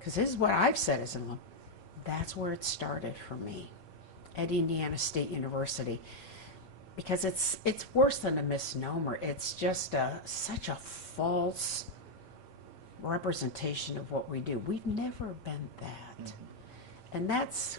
because this is what I've said as an alum, that's where it started for me at Indiana State University. Because it's worse than a misnomer. It's just such a false representation of what we do. We've never been that. Mm-hmm. And that's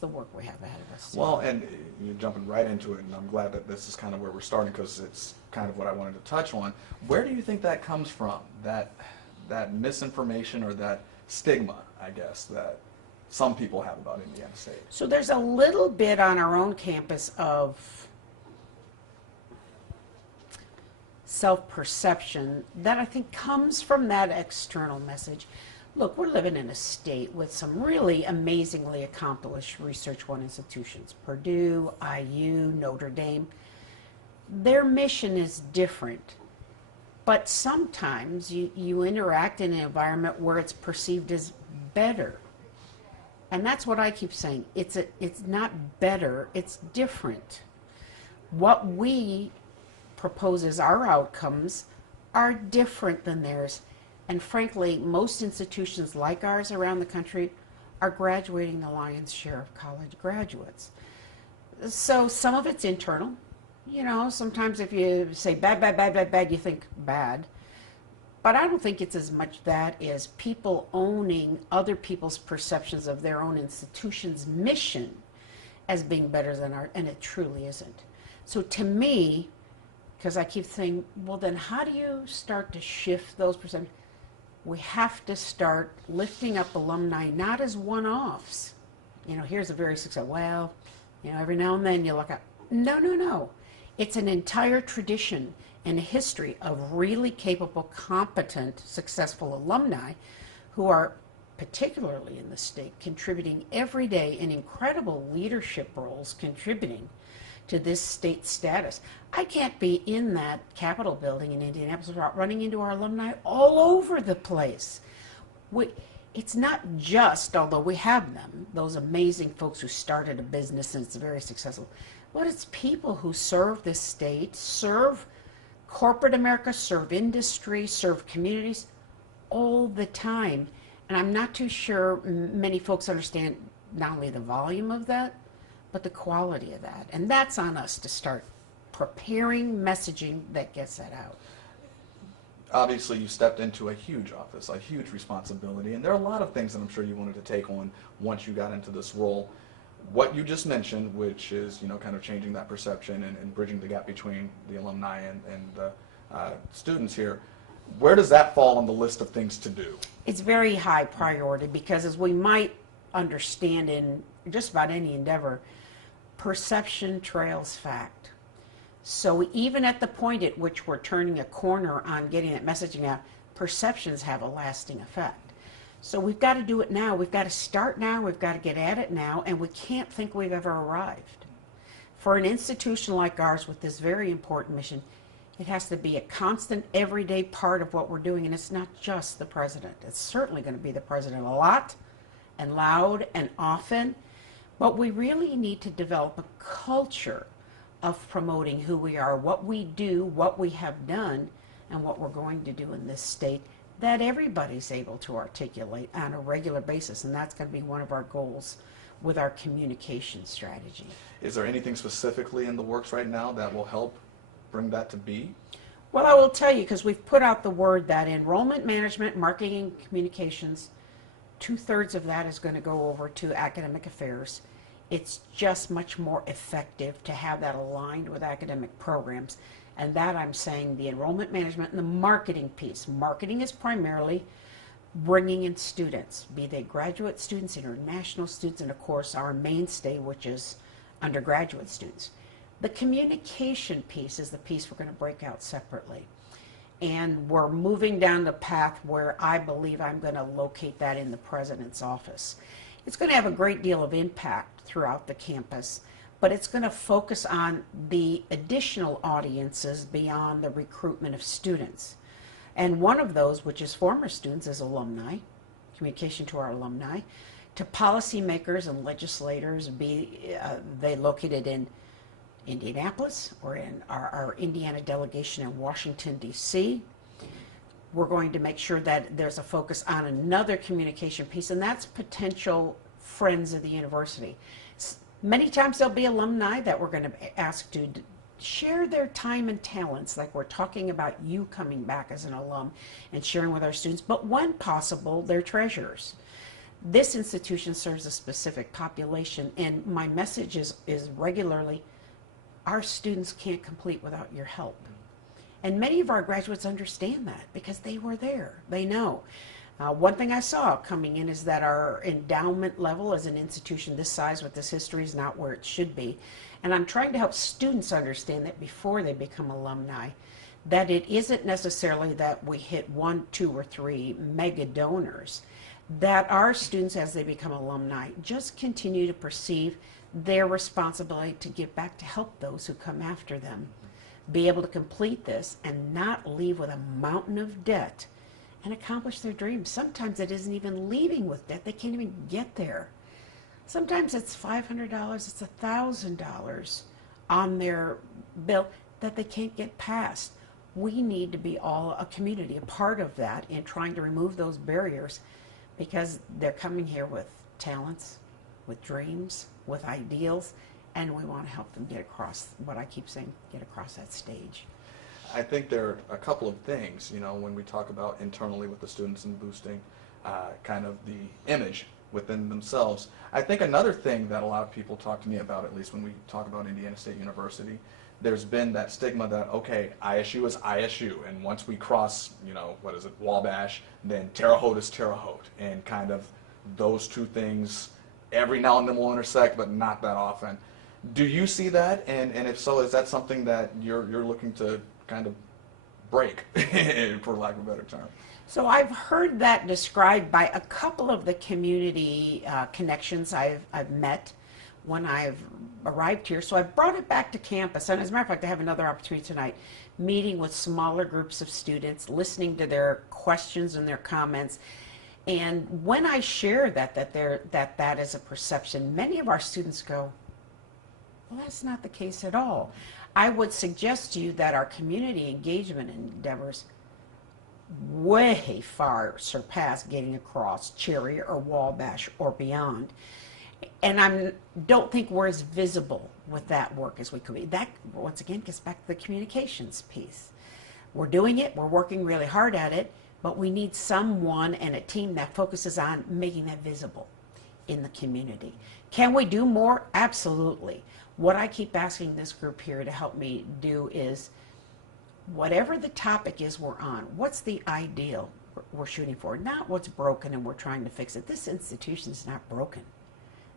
the work we have ahead of us. Well, and you're jumping right into it, and I'm glad that this is kind of where we're starting, because it's kind of what I wanted to touch on. Where do you think that comes from, that misinformation or that stigma, I guess, that some people have about Indiana State? So there's a little bit on our own campus of self-perception that I think comes from that external message. Look, we're living in a state with some really amazingly accomplished Research One institutions. Purdue, IU, Notre Dame. Their mission is different. But sometimes you interact in an environment where it's perceived as better. And that's what I keep saying. It's not better, it's different. What we propose as our outcomes are different than theirs. And frankly, most institutions like ours around the country are graduating the lion's share of college graduates. So some of it's internal. You know, sometimes if you say bad, bad, bad, bad, bad, you think bad. But I don't think it's as much that as people owning other people's perceptions of their own institution's mission as being better than ours, and it truly isn't. So to me, because I keep saying, well, then how do you start to shift those perceptions? We have to start lifting up alumni not as one-offs. You know, here's a very successful, well, you know, every now and then you look up. No, no, no. It's an entire tradition and a history of really capable, competent, successful alumni who are, particularly in the state, contributing every day in incredible leadership roles, contributing to this state status. I can't be in that Capitol building in Indianapolis without running into our alumni all over the place. It's not just, although we have them, those amazing folks who started a business and it's very successful, but it's people who serve this state, serve corporate America, serve industry, serve communities all the time. And I'm not too sure many folks understand not only the volume of that, but the quality of that. And that's on us to start preparing messaging that gets that out. Obviously, you stepped into a huge office, a huge responsibility, and there are a lot of things that I'm sure you wanted to take on once you got into this role. What you just mentioned, which is, you know, kind of changing that perception and bridging the gap between the alumni and the students here, where does that fall on the list of things to do? It's very high priority because, as we might understand in just about any endeavor, perception trails fact. So even at the point at which we're turning a corner on getting that messaging out, perceptions have a lasting effect. So we've got to do it now. We've got to start now. We've got to get at it now. And we can't think we've ever arrived. For an institution like ours with this very important mission, it has to be a constant, everyday part of what we're doing. And it's not just the president. It's certainly going to be the president a lot and loud and often. But we really need to develop a culture of promoting who we are, what we do, what we have done, and what we're going to do in this state that everybody's able to articulate on a regular basis. And that's going to be one of our goals with our communication strategy. Is there anything specifically in the works right now that will help bring that to be? Well, I will tell you, because we've put out the word that enrollment management, marketing, and communications, 2/3 of that is going to go over to academic affairs. It's just much more effective to have that aligned with academic programs. And that I'm saying the enrollment management and the marketing piece. Marketing is primarily bringing in students, be they graduate students, international students, and of course our mainstay, which is undergraduate students. The communication piece is the piece we're going to break out separately. And we're moving down the path where I believe I'm going to locate that in the president's office. It's going to have a great deal of impact throughout the campus, but it's going to focus on the additional audiences beyond the recruitment of students. And one of those, which is former students, is alumni, communication to our alumni, to policymakers and legislators, be they located in Indianapolis or in our Indiana delegation in Washington, D.C. we're going to make sure that there's a focus on another communication piece, and that's potential friends of the university. Many times there'll be alumni that we're going to ask to share their time and talents, like we're talking about you coming back as an alum and sharing with our students, but when possible, they're treasurers. This institution serves a specific population, and my message is regularly, our students can't complete without your help. And many of our graduates understand that because they were there. They know. One thing I saw coming in is that our endowment level as an institution this size with this history is not where it should be. And I'm trying to help students understand that before they become alumni, that it isn't necessarily that we hit 1, 2, or 3 mega donors, that our students as they become alumni just continue to perceive their responsibility to give back to help those who come after them, be able to complete this and not leave with a mountain of debt and accomplish their dreams. Sometimes it isn't even leaving with debt. They can't even get there. Sometimes it's $500, it's $1,000 on their bill that they can't get past. We need to be all a community, a part of that in trying to remove those barriers, because they're coming here with talents, with dreams, with ideals, and we want to help them get across, what I keep saying, get across that stage. I think there are a couple of things, you know, when we talk about internally with the students and boosting kind of the image within themselves. I think another thing that a lot of people talk to me about, at least when we talk about Indiana State University, there's been that stigma that, okay, ISU is ISU, and once we cross, you know, what is it, Wabash, then Terre Haute is Terre Haute, and kind of those two things every now and then will intersect, but not that often. Do you see that? And if so, is that something that you're looking to kind of break, for lack of a better term? So I've heard that described by a couple of the community connections I've met when I've arrived here. So I've brought it back to campus, and as a matter of fact, I have another opportunity tonight, meeting with smaller groups of students, listening to their questions and their comments. And when I share that is a perception, many of our students go, well, that's not the case at all. I would suggest to you that our community engagement endeavors way far surpass getting across Cherry or Wabash or beyond. And I don't think we're as visible with that work as we could be. That, once again, gets back to the communications piece. We're doing it, we're working really hard at it, but we need someone and a team that focuses on making that visible in the community. Can we do more? Absolutely. What I keep asking this group here to help me do is, whatever the topic is we're on, what's the ideal we're shooting for? Not what's broken and we're trying to fix it. This institution is not broken.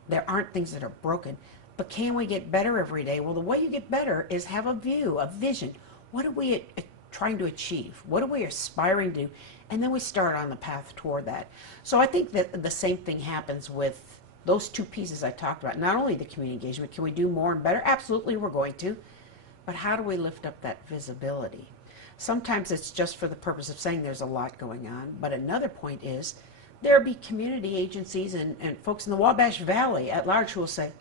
There aren't things that are broken, but can we get better every day? Well, the way you get better is have a view, a vision. What are we trying to achieve? What are we aspiring to do? And then we start on the path toward that. So I think that the same thing happens with those two pieces I talked about. Not only the community engagement, can we do more and better? Absolutely, we're going to. But how do we lift up that visibility? Sometimes it's just for the purpose of saying there's a lot going on, but another point is there'll be community agencies and folks in the Wabash Valley at large who will say,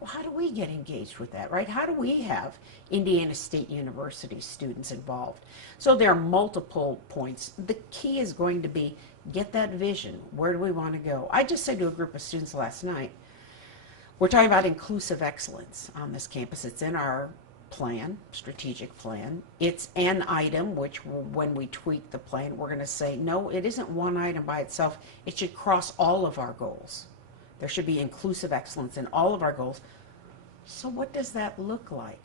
well, how do we get engaged with that, right? How do we have Indiana State University students involved? So there are multiple points. The key is going to be get that vision. Where do we want to go? I just said to a group of students last night, we're talking about inclusive excellence on this campus. It's in our plan, strategic plan. It's an item which when we tweak the plan, we're going to say, no, it isn't one item by itself. It should cross all of our goals. There should be inclusive excellence in all of our goals. So what does that look like?